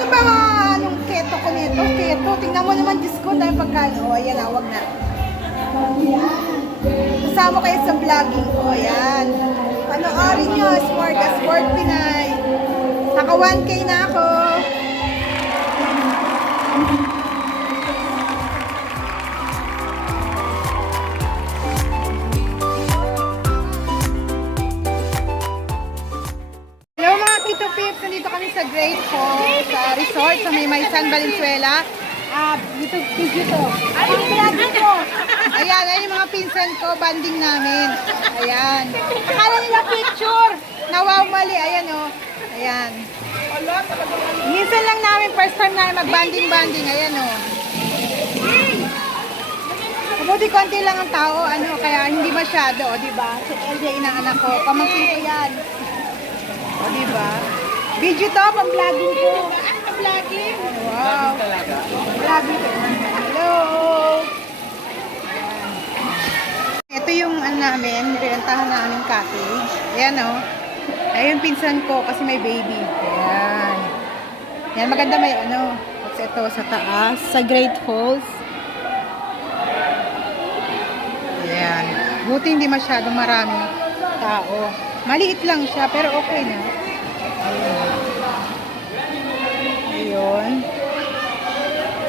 Ano ba mga anong keto ko nito? Keto. Tingnan mo naman, Diyos ko, dahil pagkain. O, ayan na, wag na. Ayan. Kasama kayo sa vlogging ko. Ayan. Panoorin nyo, Smorgasbord Pinay. Naka 1K na ako. Hello mga Kito Pips, nandito kami sa Great Falls, sa resort sa Maymaysan, Valenzuela. Dito, video to. Ayan, ayan yung mga pinsan ko, banding namin. Ayan. Akala nila picture. Nawaw mali, ayan o. Ayan. Minsan lang namin, first time namin mag-banding-banding, ayan o. Mabuti konti lang ang tao, kaya hindi masyado, di ba? Si LJ, inaanak ko, pamangkin ko yan. O, diba? Video to, pang-vlogging ko. Pang-vlogging? Wow. Vlogging. Hello. Ito yung namin, nirentahan namin cottage. Ayan o. Ayun pinsan ko kasi may baby. Ayan. Ayan, maganda may Kasi ito sa taas, sa Great Falls. Ayan. Buti hindi masyadong maraming tao. Maliit lang siya, pero okay na. Ayun.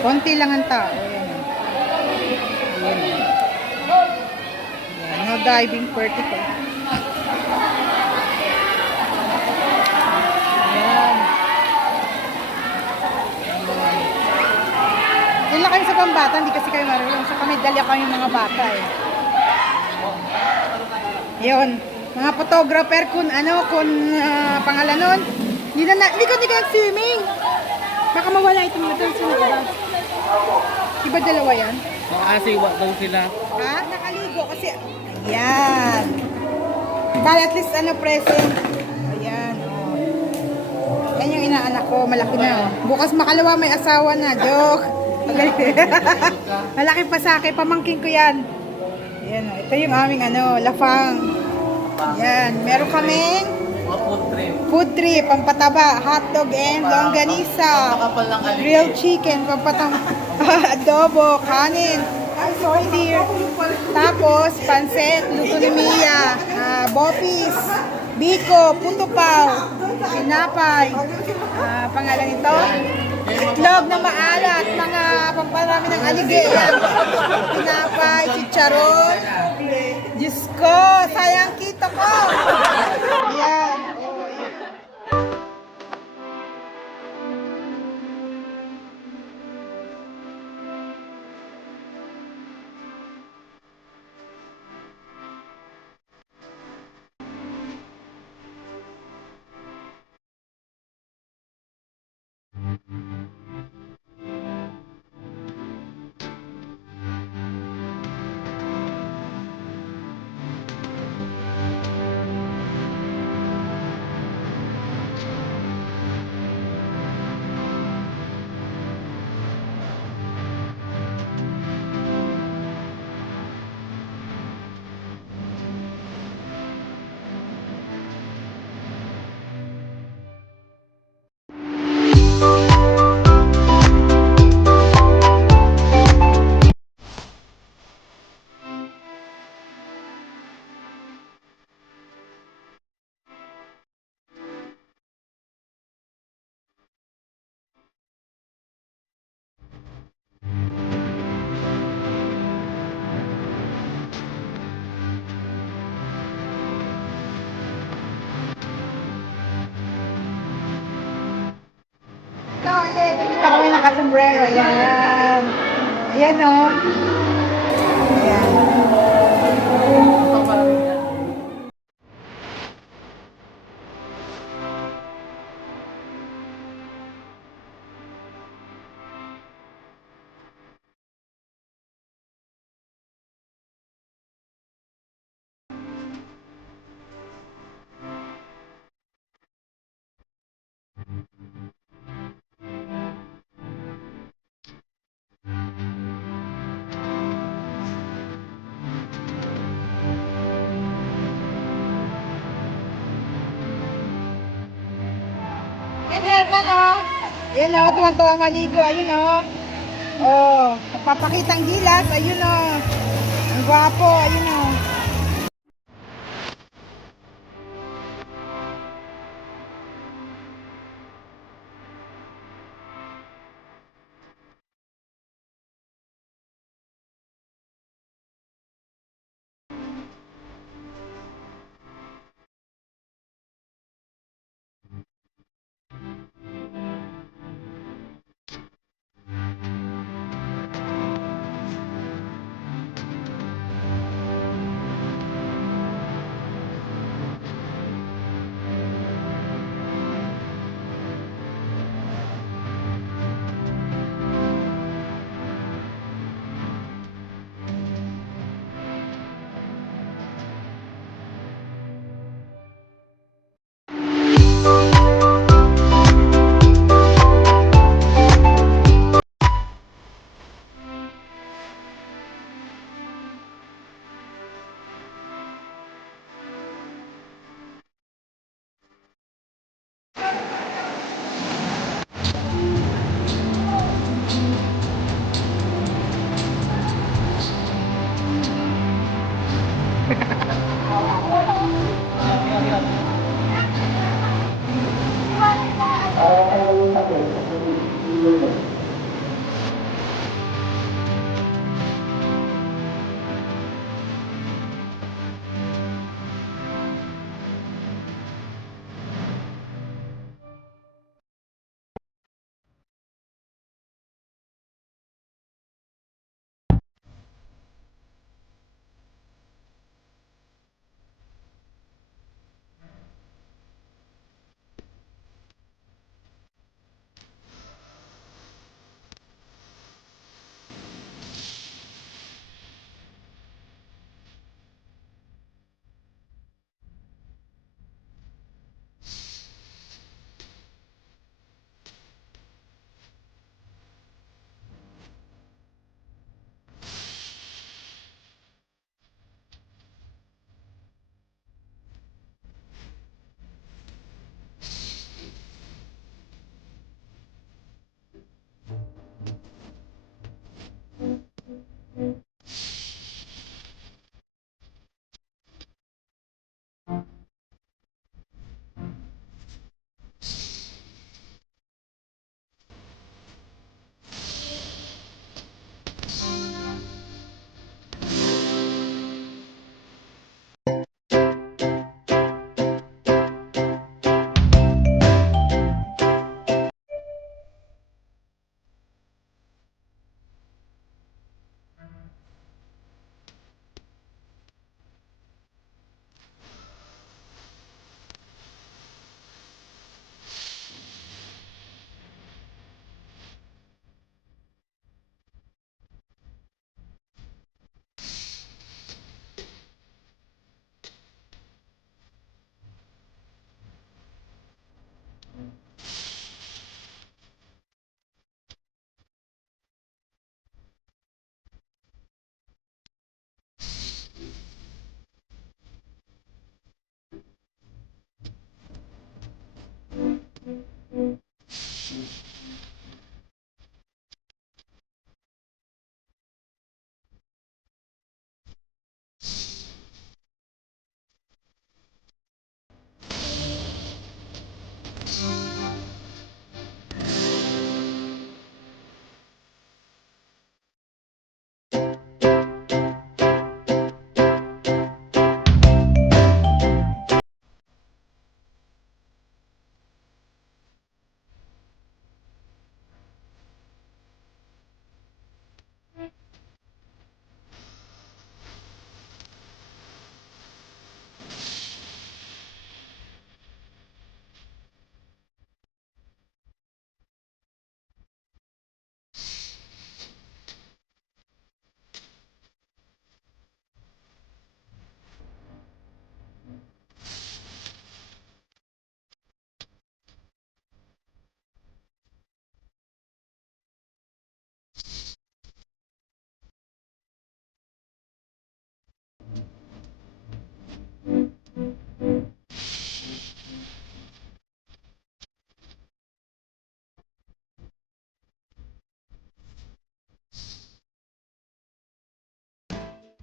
Konti lang ang tao. Ayan. Ayan. Ayan. No diving vertical. Ayan. Ayan lang kami sa pambata, hindi kasi kayo marunong. Sa kami, dalya kami mga bata eh. Ayun. Mga photographer kung pangalan nun. Hindi ko swimming. Baka mawala itong ito. Sino ba? Diba dalawa yan? Siwa daw sila. Ha? Nakaligo kasi. Ayan. Para at least present. Ayan. Oh. Yan yung inaanak ko. Malaki na. Oh. Bukas makalawa may asawa na. Joke. Malaki pa sa akin. Pamangkin ko yan. Ayan. Oh. Ito yung aming lafang. Yan, meron kaming food trip, pampataba, hotdog and longganisa, grilled chicken, adobo, kanin, sorry dear. Tapos, pansit, luto ni Mia, bopis, biko, puto pao, pinapay, pangalan ito, itlog na maalat, mga pamparami ng aligaya, pinapay, chicharon. Diyos ko, sayang kita ko. Ayan. Dito kami nakasombrero. Ayan. Ayan o. Ayan. Herman o. Ayan o, tuwang-tuwa maligo. Ayun o. Oh, papakitang gilas. Ayun o. Ang gwapo. Ayun o.